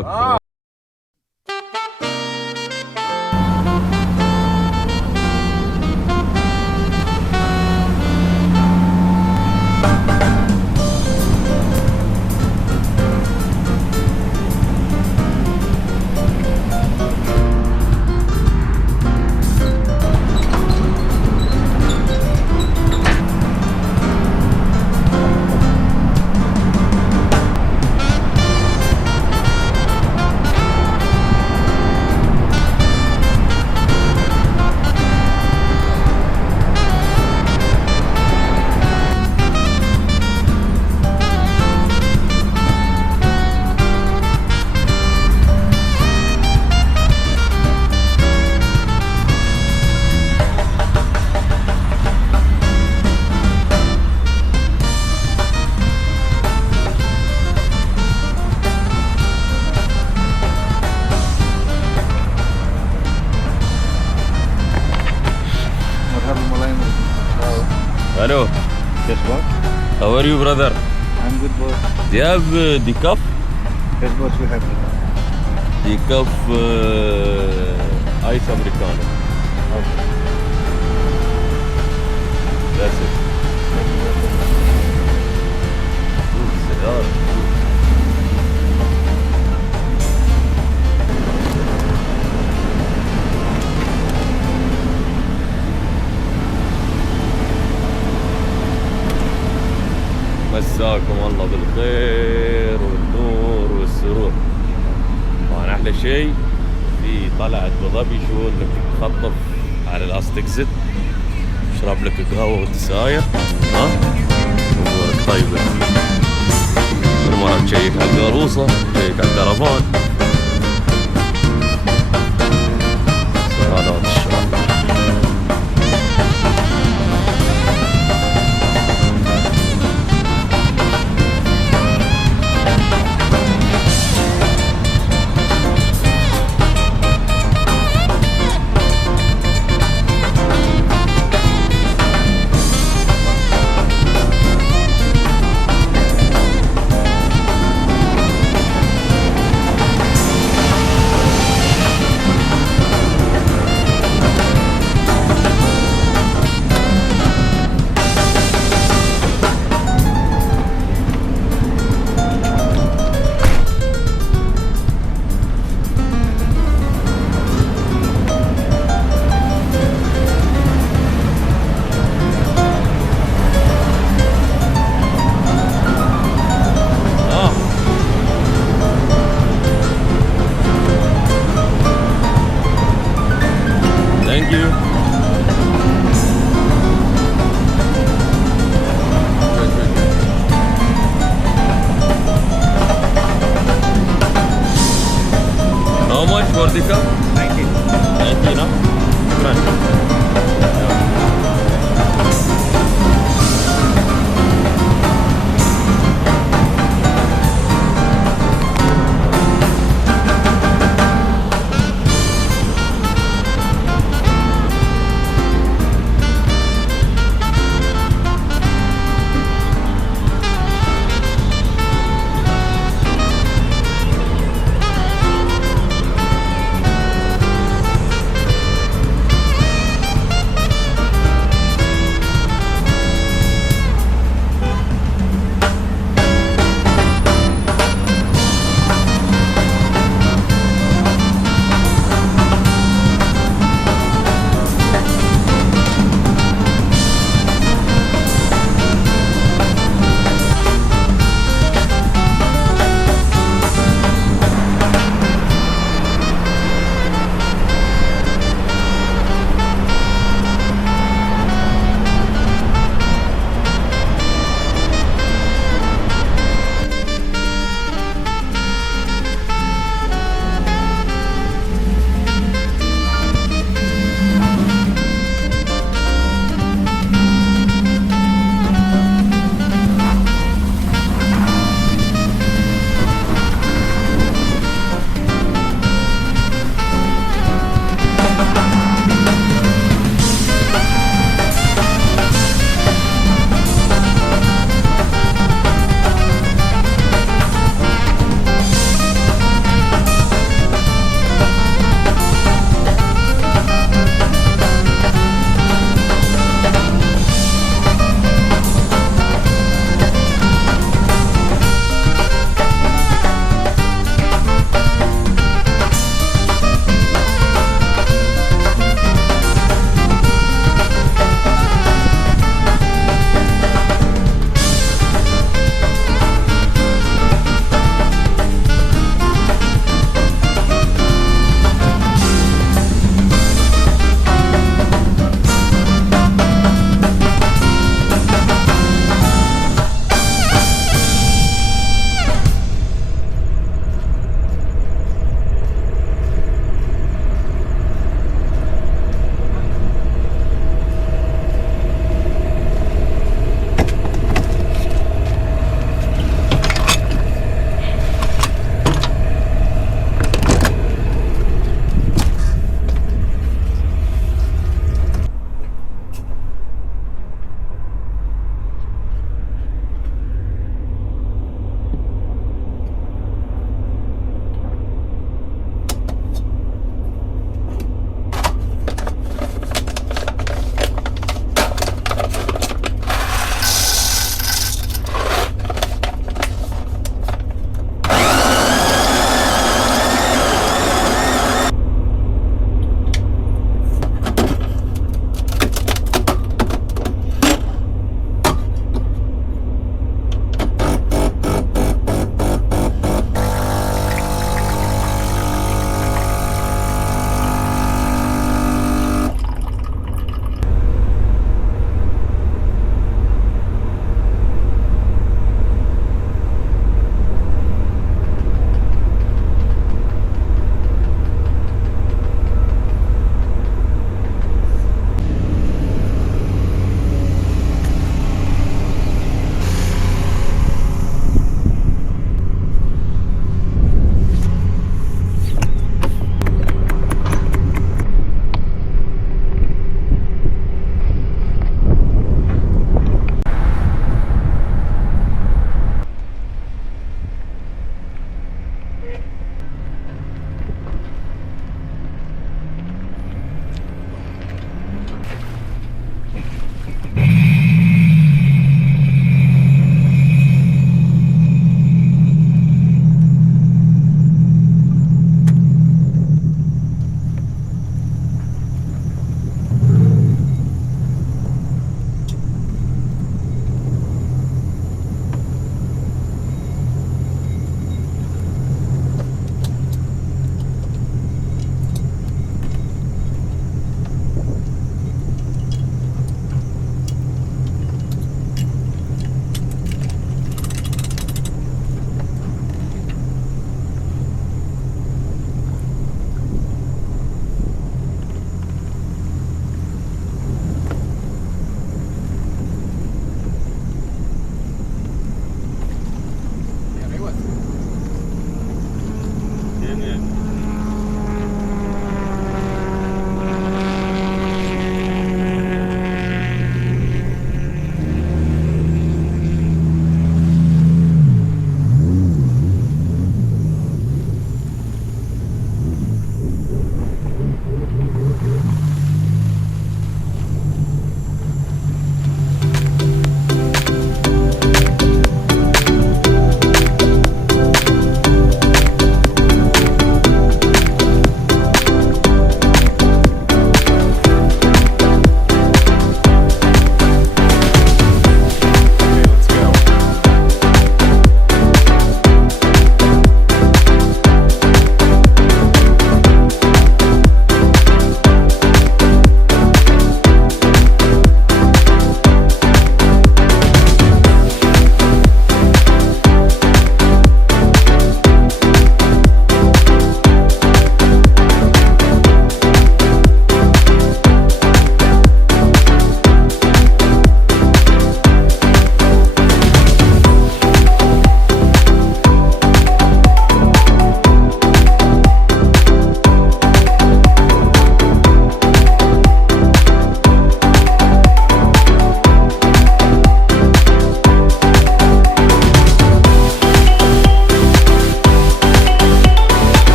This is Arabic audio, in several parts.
الله. Hello. Yes, boss. How are you, brother? I'm good, boss. Do you have decaf? Yes, boss, we have. Decaf ice americano. Okay. That's it. Ooh, سيارة. مساكم الله بالخير والنور والسرور. طبعا احلى شيء في طلعت ابو ظبي شو انك تخطف على الاستك زد، اشرب لك قهوه وانت ساير، ها امورك طيبه. كل مره تشيك على القاروصه، تشيك على الكرفان. سهالات الشباب. Thank you. How much for the cup? 90. 90, no?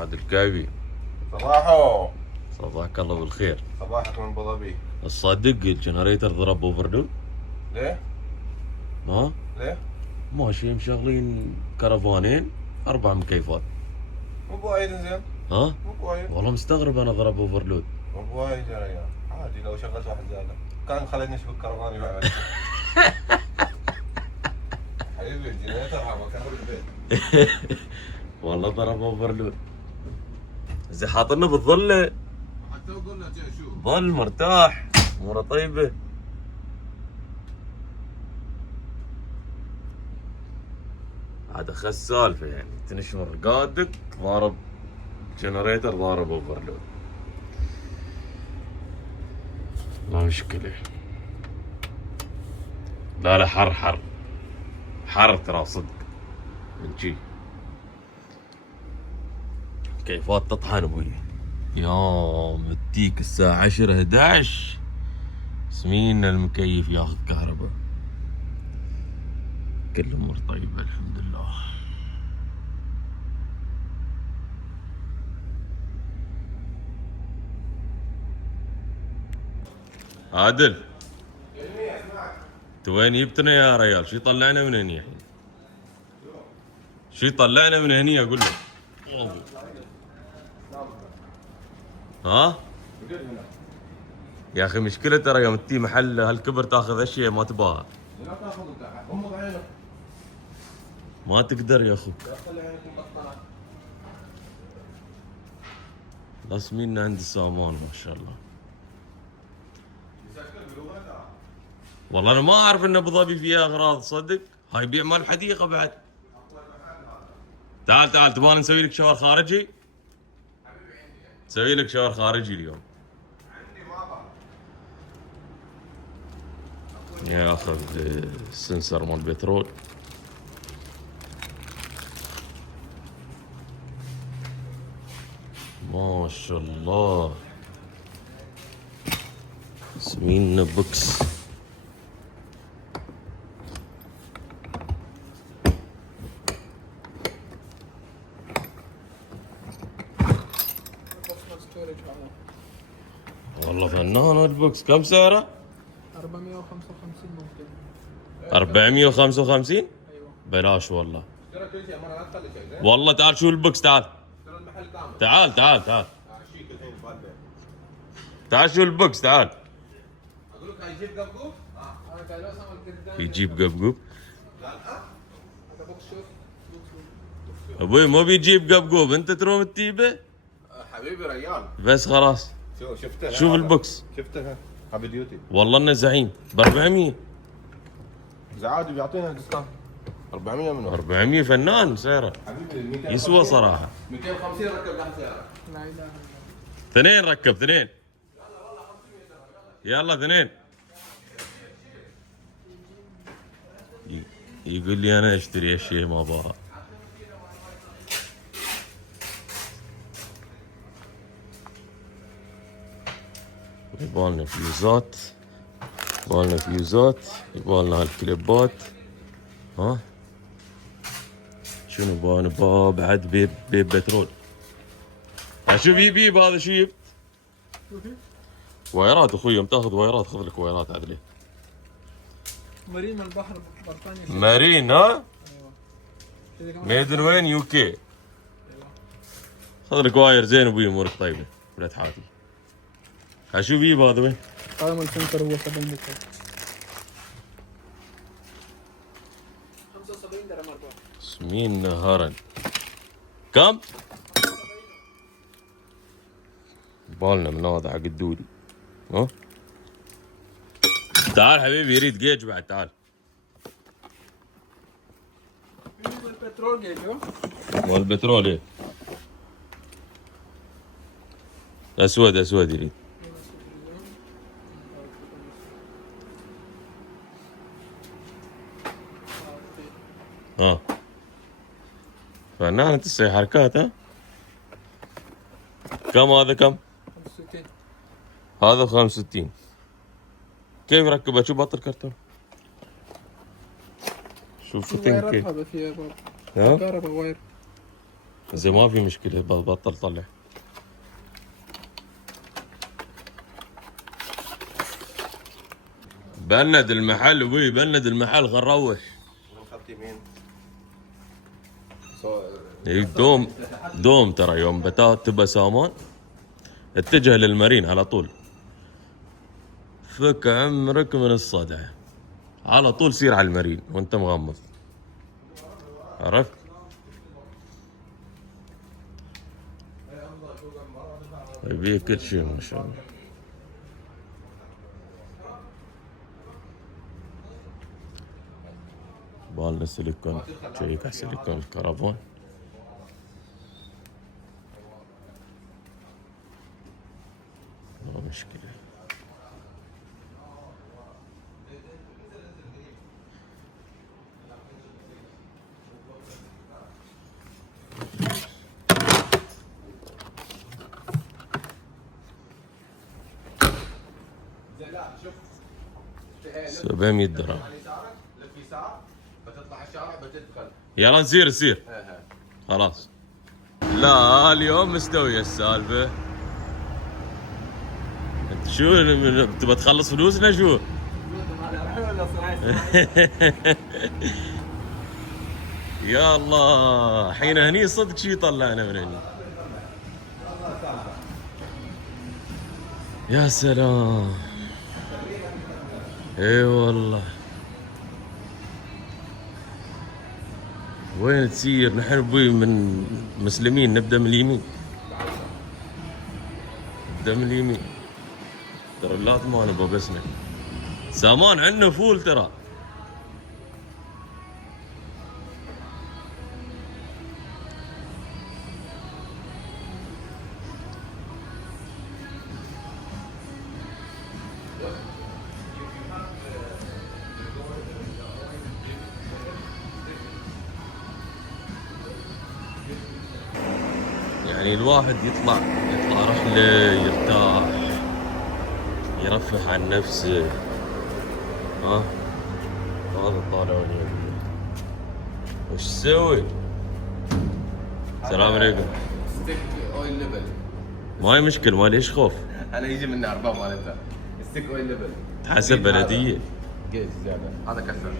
عاد الكايبي. صباحو. صباحك الله بالخير. صباحك من ابو ظبي. تصدق الجنريتر ضرب اوفرلود؟ ليه؟ ها؟ ليه؟ ماشي مشغلين كرفانين 4 مكيفات. مو بوايد زين. ها؟ مو بوايد. والله مستغرب انا ضرب اوفرلود. مو بوايد يا ريال. عادي لو شغلت واحد زياده. كان خليتني اشبك كرفاني بعد. حبيبي الجنريتر هذا كهرب البيت. والله ضرب اوفرلود. زي حاطنا بالظل. حتى قلنا شوف. ظل مرتاح اموره طيبه. هذا خس سالفه يعني تنشمر قادك ضارب جنريتر ضارب اوفرلود. لا مشكله. لا حر حر ترى صدق من شي. كيفات تطحن ابوي. يوم مديك الساعة 10 11 سمين المكيف ياخذ كهرباء. كل الامور طيبة الحمد لله. عادل انت وين جبتنا يا ريال؟ شو طلعنا من هني الحين؟ شو طلعنا من هني اقول لك؟ ها؟ يا اخي مشكلة ترى يوم تجي محل هالكبر تاخذ اشياء ما تباها. لا تاخذ انت غمض عينك. ما تقدر يا اخوك. خلي عينك مقطعه. رسمينا عند السامان ما شاء الله. والله انا ما اعرف ان ابو ظبي فيها اغراض صدق. هاي بيع مال حديقة بعد. تعال تبغى نسوي لك شاور خارجي؟ نسوي لك شاور خارجي اليوم. ياخذ السنسر مال البترول. ما شاء الله سمينا بوكس. والله فنان البوكس. كم سعره؟ 455 ممكن. 455؟ ايوه بلاش والله. اشترى كل شيء مره لا تخلي شيء زين. والله تعال شوف البوكس. تعال اشترى المحل كامل. تعال شيك الحين بهالبيت. تعال شوف البوكس. تعال اقول لك هاي يجيب قبقوب؟ انا قاعد اسمع الكردان. يجيب قبقوب. لا هذا بوكس شوف. ابوي مو بيجيب قبقوب انت تروم تجيبه حبيبي ريال. بس خلاص. شفته. شوف البوكس. شفته هابي ديوتي. والله انه زعيم ب 400. عادي بيعطينا ديسكاونت 400 منه. 400 فنان سعره. حبيبي 250 يسوى صراحه. 250 ركب تحت سعره. لا اله الا الله. اثنين ركب اثنين. يلا اثنين. يقول لي انا اشتري اشياء ما باها. يبالنا فيوزات يبالنا هالكليبات. ها شنو با بعد بيب بترول. شوف يبيب هذا شو جبت؟ وايرات اخوي. يوم تاخذ وايرات خذ لك وايرات عدله. مريم من البحر بريطانيا. مارين. ها إذا كمان- ميدن وين؟ يو كي. خذ لك واير زين ابوي امورك طيبه. ولاد حاتي اشوف يجيب هذا وين؟ هذا مال الفلتر هو 7 لتر. 75 درهم 4. سمين نهارا. كم؟ بالنا من هذا حق الدودي. ها تعال حبيبي يريد جيج بعد. تعال البترول جايبه. مال البترول. ايه اسود يريد. ها فنان انت تسوي حركات. ها كم هذا كم؟ 65. هذا 65. كيف ركبها؟ شو بطل كرتون. شوف الوايرات كيف. هذا فيها برضه. ها كهرباء واير. زين ما في مشكلة، بطل طلع. بند المحل ابوي، بند المحل، خل نروح. خط يمين. دوم ترى يوم بتات تبى سامان اتجه للمارين على طول. فك عمرك من الصدعة، على طول سير على المارين وانت مغمض، عرفت؟ يبيه كل شيء ما شاء الله. بالنا سيليكون، تشيك على سيليكون الكرفان. ما مشكلة. شوف 700 درهم. لف يسار بتطلع الشارع بتدخل. يلا نسير. خلاص. لا اليوم مستوية السالفة. انت شو تبى تخلص فلوسنا شو؟ يا الله، حين هني صدق شي طلعنا من هني. يا سلام. اي والله. وين تسير؟ نحن ابوي من مسلمين، نبدا من اليمين. نبدا من اليمين. ترى لا ما نبغى بسنا. سامان عندنا فول ترى. يعني الواحد يطلع رحلة يرتاح، يرفه عن نفسه. ها هذا طالعون يبي. وش تسوي؟ السلام عليكم. ستيك اويل ليفل. ما هي مشكلة، ما ليش خوف. انا يجي مني ارباح مالتها. ستيك اويل ليفل. تحسب بلدية. جيز زيادة. هذا كسر.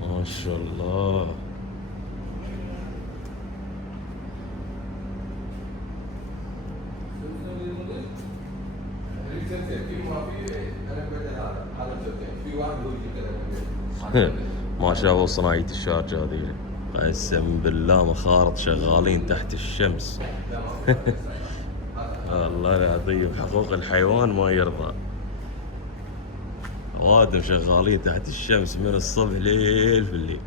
ما شاء الله. ما شافوا صناعية الشارجة هذه. قسم بالله مخارط شغالين تحت الشمس. الله العظيم، حقوق الحيوان ما يرضى. اوادم شغالين تحت الشمس من الصبح ليل في الليل.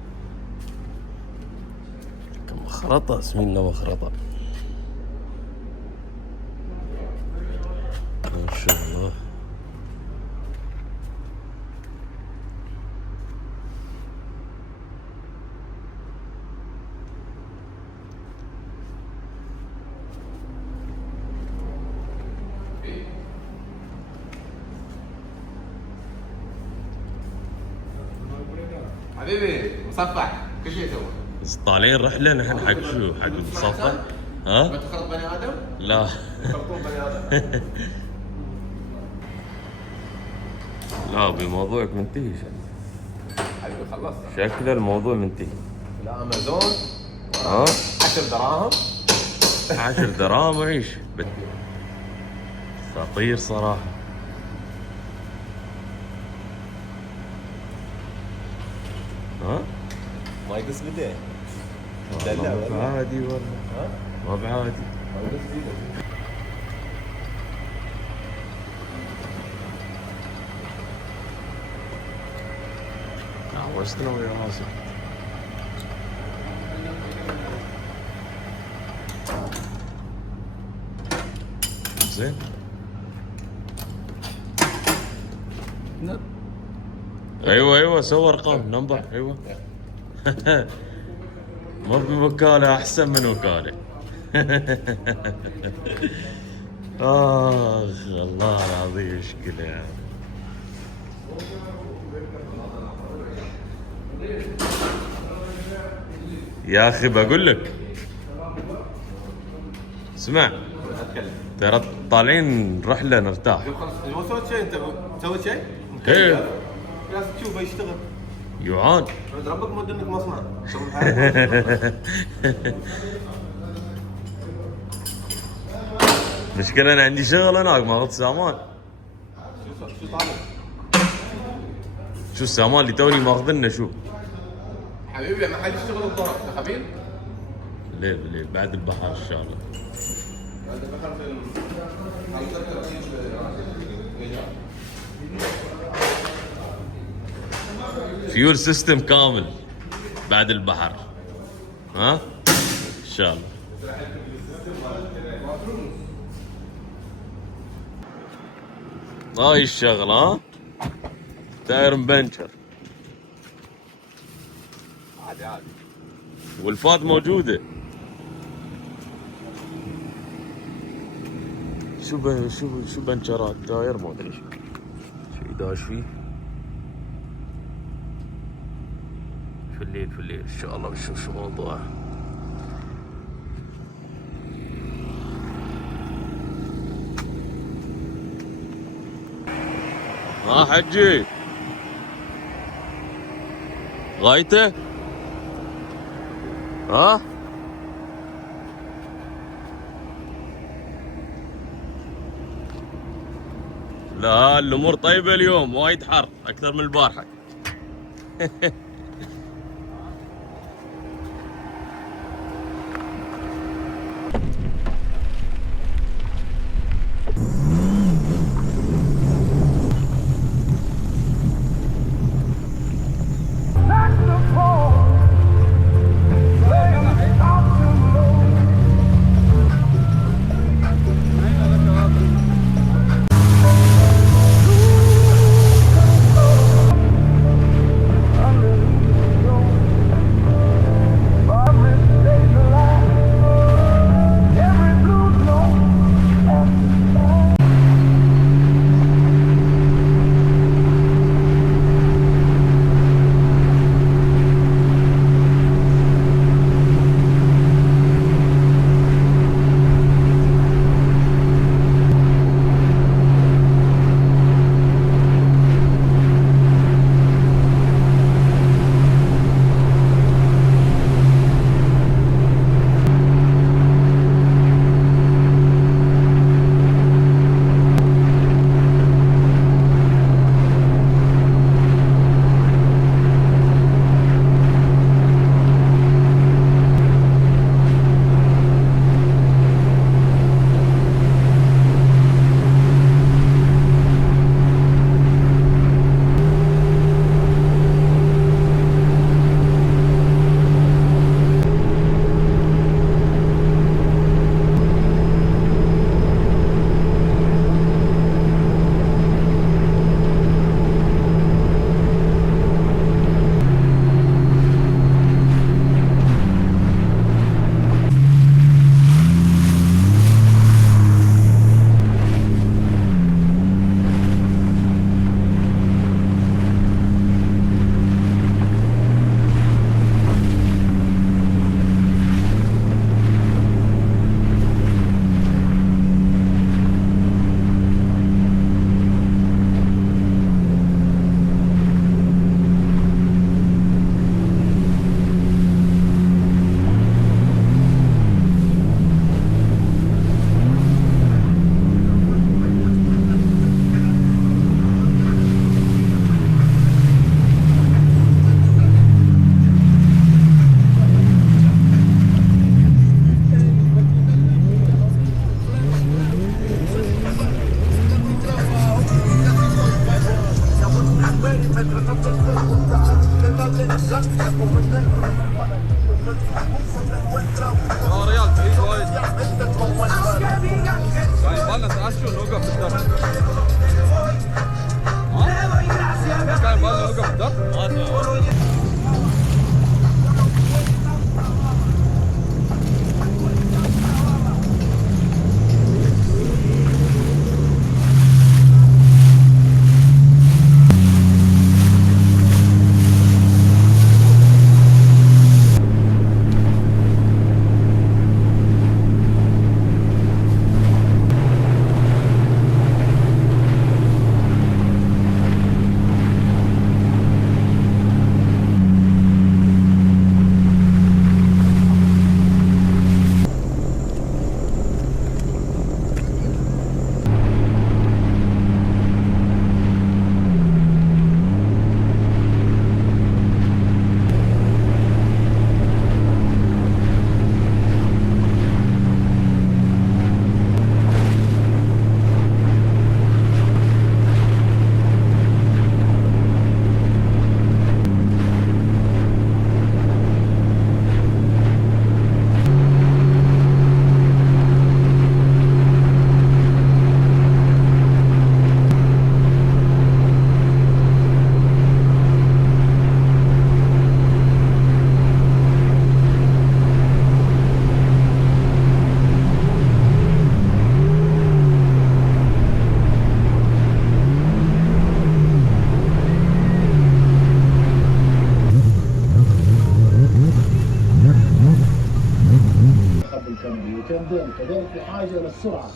كم مخرطة، اسمينا مخرطة. ما شاء الله. حبيبي مصفح كل شيء سوى. بس طالعين رحلة نحن حق شو؟ حق المصفح؟ ها؟ بتخرب بني ادم؟ لا. يخربون بني ادم. لا بموضوعك منتهي. حبيبي خلصت. شكله الموضوع منتهي. الامازون ها؟ 10 دراهم. 10 دراهم وعيش. خطير صراحة. ها؟ ما يقص بديه. ما بعادي والله. ها؟ ما بعادي. ما يقص بديه. عوزتنا ويا راسك. زين. ايوه سوى ارقام نمبر. ايوه. ما بوكالة احسن من وكالة. اخ الله العظيم مشكلة يعني. يا اخي بقول لك اسمع، ترى طالعين رحله نرتاح. ما سويت شيء انت؟ سويت شيء؟ ايه لازم تشوفه يشتغل. جوعان. عند ربك مود انك مصنع. مشكلة انا عندي شغل هناك ماخذ سامان. شو طالب؟ شو السامان اللي توني ماخذنه شو؟ حبيبي ما حد يشتغل الظهر يا حبيبي. ليه ليه بعد البحر ان شاء الله. فيول سيستم كامل بعد البحر. ها؟ ان شاء الله. هاي الشغلة ها؟ تاير مبنشر. عادي عادي. والفات موجودة. شو بنشرات تاير ما ادري شو داش فيه. في الليل ان شاء الله بنشوف شو موضوعه. ها حجي غايته ها؟ لا الامور طيبه اليوم، وايد حر اكثر من البارحه. ريال بعيد وايد. يعني بالنا ساعات شو نوقف بالدرب. ها؟ كان بالنا نوقف بالدرب.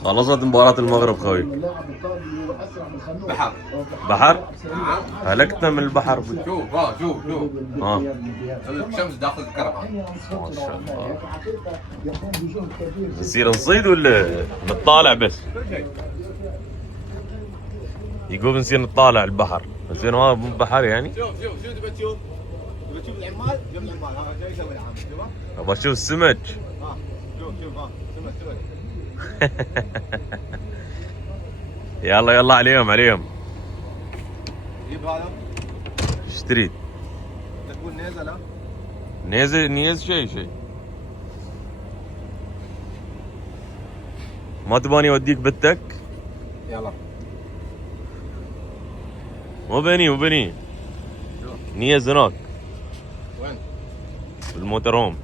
خلصت مباراة المغرب خوي. بحر. بحر؟ هلكتنا من البحر. شوف شوف الشمس داخل الكرفان. ما شاء الله. نصير نصيد ولا نطالع بس؟ يقول نصير نطالع البحر. زين هذا مو بحر يعني؟ شوف تبي تشوف؟ تبي تشوف العمال؟ جنب العمال ها ايش يسوي العامل شوفه؟ ابغى اشوف السمك. شوف سمك. يلا عليهم. جيب هذا. ايش تريد؟ تقول نيزل ها؟ نيز شيء. ما تباني اوديك بتك؟ يلا. مو بني. نيز هناك وين؟ بالموتر هوم.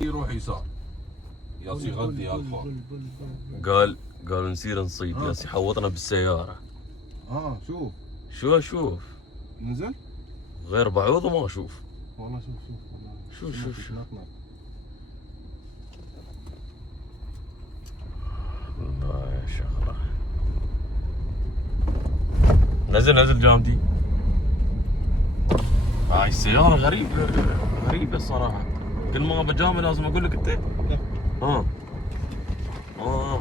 يروح يسار. ياسي يغذي يا الخوان. قال نصير نصيد. ياسي حوطنا بالسيارة. شوف. شوف نزل؟ غير بعوض وما اشوف. والله شوف. نطنط. لا يا شغلة. نزل جامدي. هاي السيارة غريبة الصراحة. كل ما بجامل لازم اقول لك انت.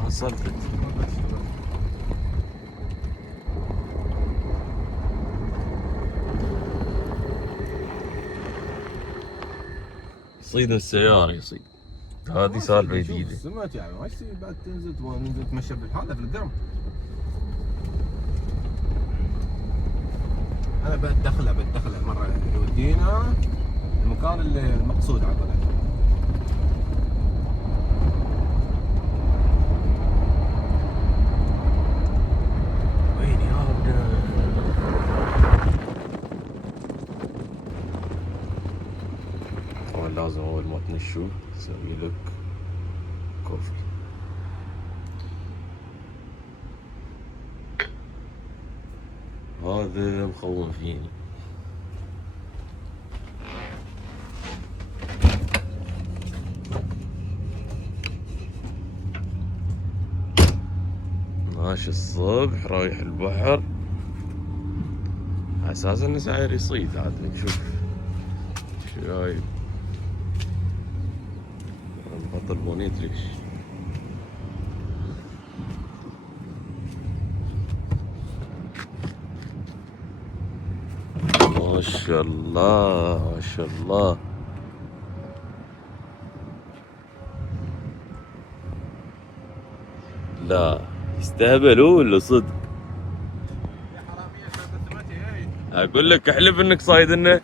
حصلتك. صيد السيارة يصيد. هذه سالفة جديدة. سمعت يعني ما يصير بعد تنزل تمشي بالحالة في القرم. انا بدخلها مرة يودينا المكان اللي المقصود على قولتهم. وين يا ابدا؟ لازم اول ما تنشو تسوي لك كوفي. هذا مخون فيني. ماشي الصبح رايح البحر على اساس انه ساير يصيد. عاد نشوف شايف نحط البونيت ليش. ما شاء الله. لا يستهبلوا ولا صدق؟ يا حرامية شوف سمعتي اقول لك احلف انك صايدنا.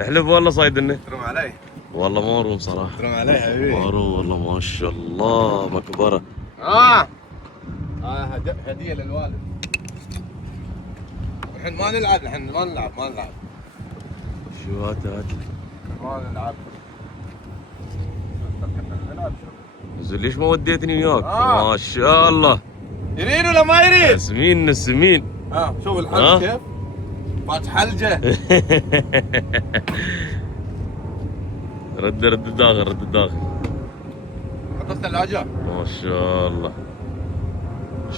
احلف والله صايدنا. ترم علي. والله ما اروم صراحة. ترم علي حبيبي. ما اروم والله. ما شاء الله مكبرة. هدية للوالد. الحين ما نلعب. شو هات ما نلعب. زين ليش ما وديتني وياك؟ ما شاء الله. يريد ولا ما يريد؟ نسمين. شوف الحلقة كيف؟ فاتح حلجة. رد الداخل. حط الثلاجة. ما شاء الله.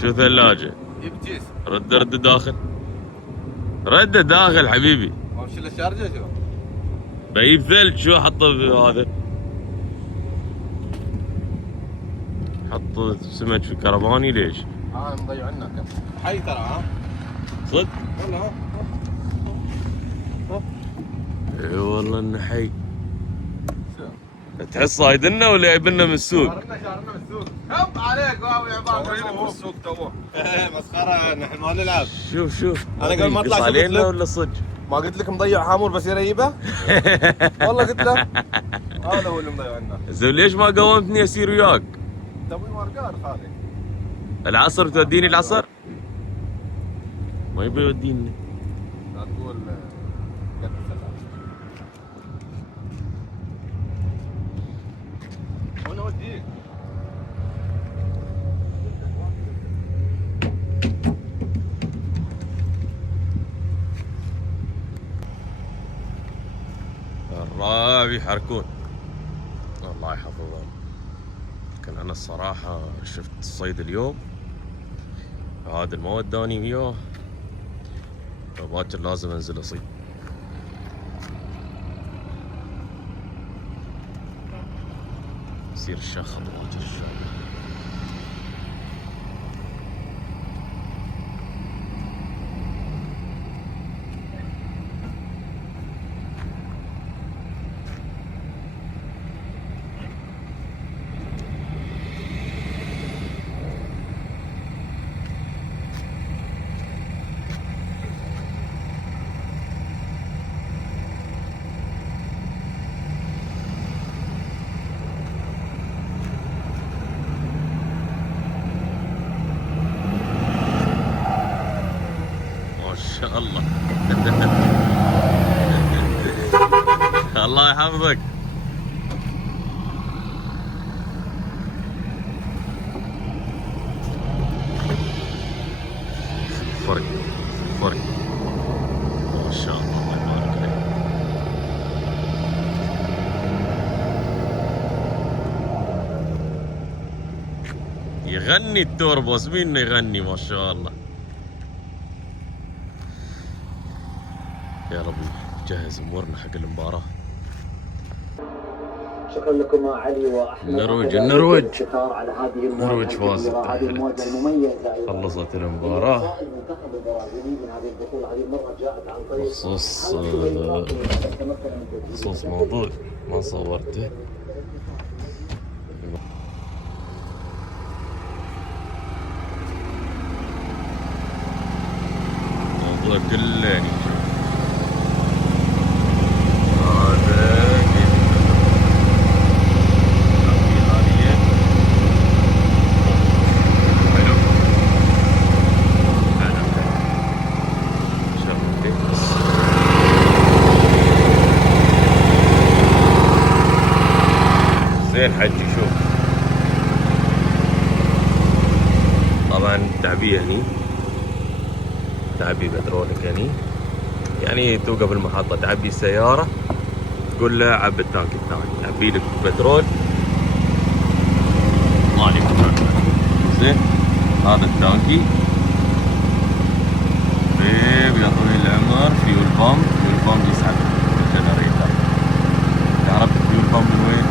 شو ثلاجة؟ جيب كيس. رد الداخل. رد الداخل حبيبي. ما بشيل الشارجة شو؟ بجيب ثلج. شو احطه بهذا؟ حط سمك في كرفاني ليش؟ مضيع عنك. حي ترى صدق؟ والله اي والله انه حي. تحس صايدنا ولا جايبنا من السوق؟ شارنا من السوق. هب عليك واو يا عباد. من السوق توه. مسخرة نحن ما نلعب. شوف أنا قبل ما أطلع شو قلت علينا لك؟ ولا صدق؟ ما قلت لك مضيع حامور بس يريبه؟ والله قلت له. هذا هو اللي مضيع عنا. زين ليش ما قومتني اسير وياك؟ تبوي مارقار خالي. العصر توديني العصر؟ ما يبي يوديني. لا تقول قد وين اوديك؟ الرابي يحركون. الله يحفظهم. لكن انا الصراحة شفت الصيد اليوم عادل ما وداني وياه، فباكر لازم انزل اصيد. يصير الشخط باكر ان شاء الله. ما شاء الله. الله يحفظك. فرق ما شاء الله، الله يبارك عليك. يغني التوربوس، مين يغني ما شاء الله. يا ربي جهز امورنا حق المباراة. شكرا لكم علي واحمد. النرويج على هذه النرويج فازت، المواجهه المميزه. خلصت المباراة المنتخب البرازيلي من هذه البطوله، هذه المره جاءت عن طريق بخصوص موضوع ما صورته. موضوع كله يعني زين حجي. شوف طبعا التعبية هني، تعبي بترولك هني، يعني توقف المحطة تعبي السيارة تقول له عب التانك الثاني، تعبي لك بترول مالي بترول. زين هذا التانكي يا طويل العمر فيول بامب يسحب الجنريتر. تعرف الفيول بامب من وين؟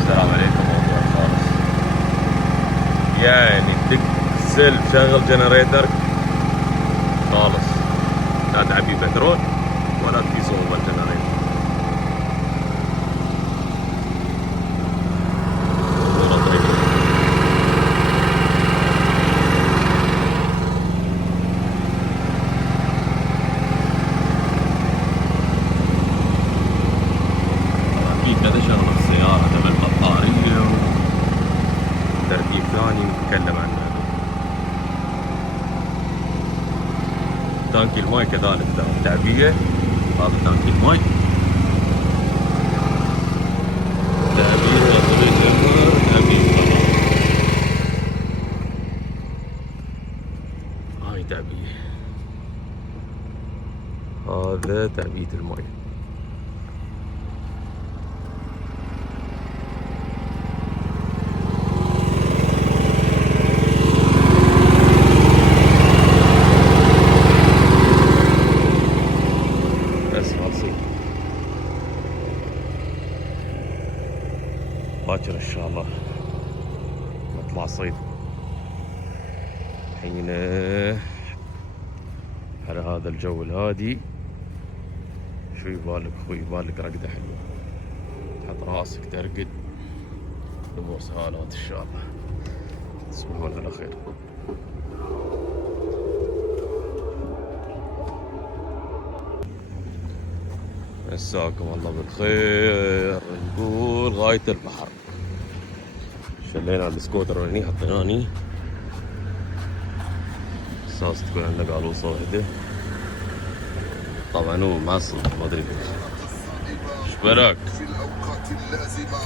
السلام عليكم. موضوع خالص يعني تدق سلب شغل جنريتر خالص، لا تعبي بترول ولا في صوب الجنريتر. اكيد هذا شغل السيارة تبع البطارية وتركيب ثاني نتكلم عنه. تانكي الماي كذلك تعبية، هذا تانكي الماي تعبية يا طويل العمر، تعبية هاي تعبية، هذا تعبية الماي. باكر ان شاء الله نطلع صيد. الحين على هذا الجو الهادي شو يبالك اخوي؟ يبالك رقدة حلوة، تحط راسك ترقد، الامور سهالات ان شاء الله. تصبحون على خير. مساكم الله بالخير. نقول غاية البحر، شلينا السكوتر هني حطيناه اساس تكون عندنا قالوصة وحدة. طبعا هو معصب ما ادري ليش. ايش بالك؟ في الاوقات اللازمه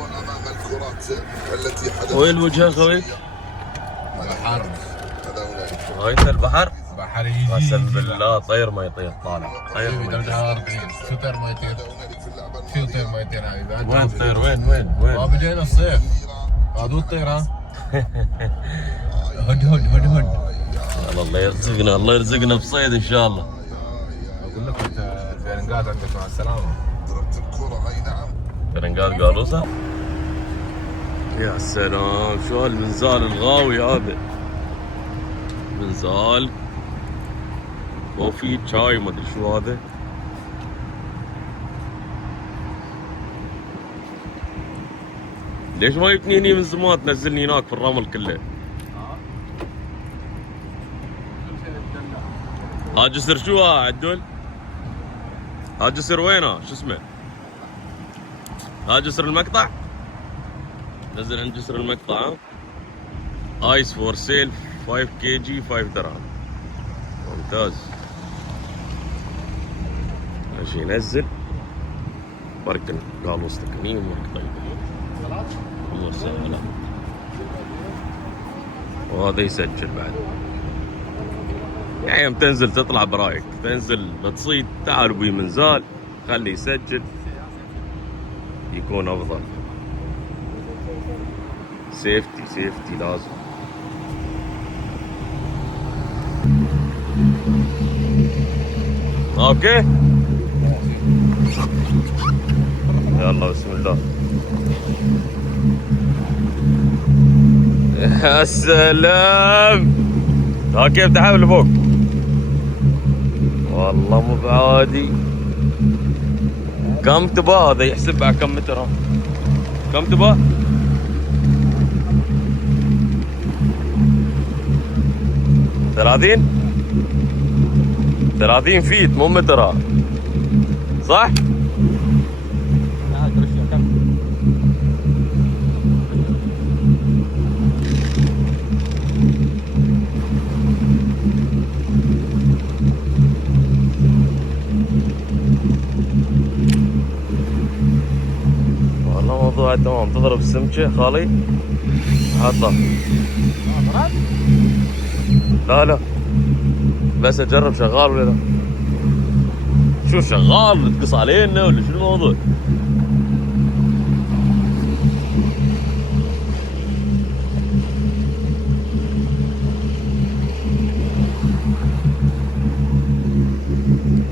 وامام الكرات التي حدثت. وين الوجهه خوي؟ البحر هذا هنالك. غاية البحر؟ بحر يجي قسم بالله طير ما يطير طالع، طير ما يطير. درجة 40 ستر ما يطير. هذا هنالك في اللعبه في طير ميتين حبيبي. وين الطير؟ وين؟ بدينا الصيف. هذا الطير ها. هد. الله يرزقنا، الله يرزقنا بصيد ان شاء الله. اقول لك انت الفيرنقات عندك مع السلامه. ضربت الكرة اي نعم. فرنقات قالوسة. يا سلام شو هالمنزال الغاوي هذا. منزال كوفي شاي ما ادري شو هذا. ليش ما جبتني هني من زمان تنزلني هناك في الرمل كله؟ ها جسر شو ها عدول؟ ها جسر وينه؟ شو اسمه؟ ها جسر المقطع؟ نزل عند جسر المقطع. ايس فور سيل 5 كي جي 5 درهم. ممتاز. ماشي ينزل بركن قال وسطك هني امورك طيبه. امور سهله. وهذا يسجل بعد. يعني يوم تنزل تطلع برايك، تنزل بتصيد تعال ابوي منزال خليه يسجل يكون افضل. سيفتي لازم. اوكي يلا بسم الله. يا سلام. ها كيف تحاول فوق والله مو بعادي. كم تبى هذا يحسب بعد كم متر؟ كم تبى؟ 30 فيت مو متر صح؟ والله موضوع تمام. تضرب السمكة خالي حطها. لا بس اجرب شغال ولا لا. شو شغال تقص علينا ولا شو الموضوع؟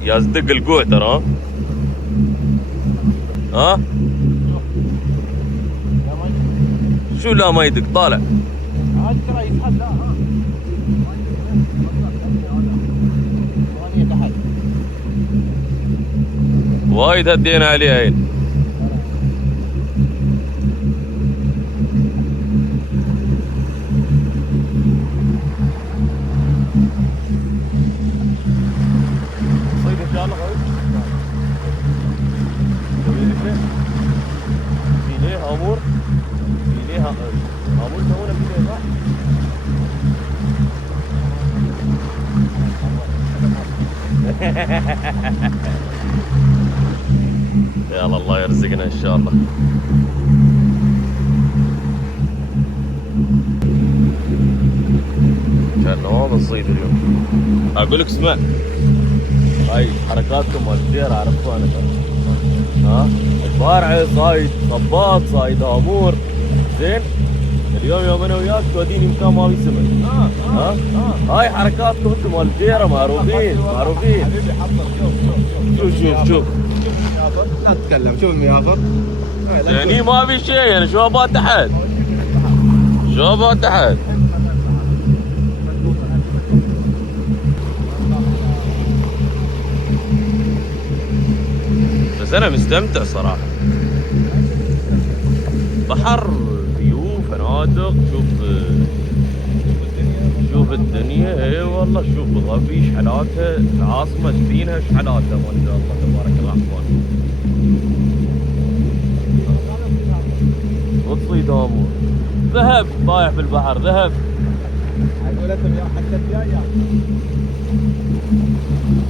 يا زدق القوع ترى. ها شو لا ما يدق طالع. وايد هدينا عليها هين. صيد ان شاء الله قوي. في ليه امور في ليه امور سوونا في ليه صح؟ يلا الله يرزقنا ان شاء الله. كان هذا الصيد اليوم. اقول لك اسمع هاي حركاتكم مال الدير اعرفها انا ترى. ها البارعه صايد صباط صايد امور زين. اليوم انا وياك توديني مكان ما في سمك. ها هاي حركاتكم انتم مال الديره معروفين. حبيبي حضر. شوف لا تتكلم. شوف الميافر يعني ما في شيء. انا شوفات تحت بس انا مستمتع صراحه. بحر فيو فنادق. شوف الدنيا. اي والله شوف ابو ظبي شحناتها. العاصمه شبينها شحناتها ما شاء الله تبارك الرحمن. وتصيد امور ذهب طايح في البحر ذهب.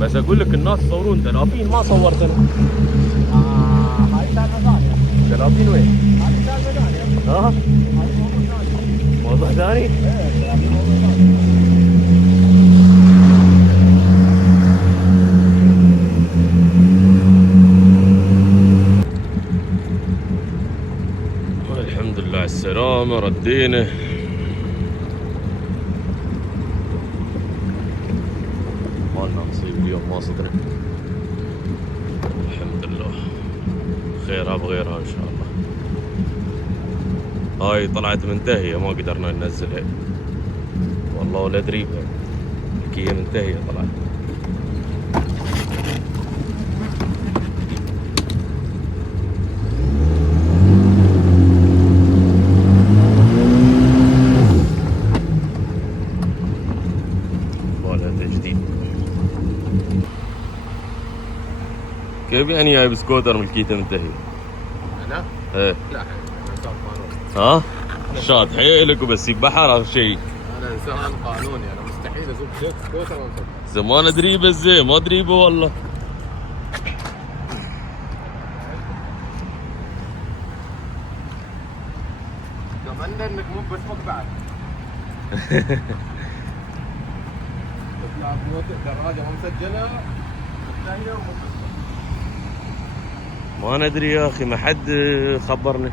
بس اقول لك الناس يصورون تلافين ما صورت انا. هاي سالفه ثانيه. تلافين وين؟ هاي سالفه ثانيه. ها؟ موضوع ثاني؟ ما ردينا. ما لنا نصيب اليوم، ما صدنا. الحمد لله خيرها بغيرها ان شاء الله. هاي طلعت منتهية ما قدرنا ننزلها والله ولا ادري بها. هي منتهية طلعت. جديد. كيف يعني جايب سكوتر ملكيته منتهي؟ انا؟ ايه لا انا انسان قانوني. ها؟ شاد حيلك وبس بحر او شيء. انا انسان قانوني، انا مستحيل اسوق سكوتر وامسك. زمان ادريبه زين ما ادريبه والله. اتمنى انك مو باسمك بعد. تطلع دراجه مو مسجله منتهيه ومو باسمك. ما ندري يا اخي، ما حد خبرنا.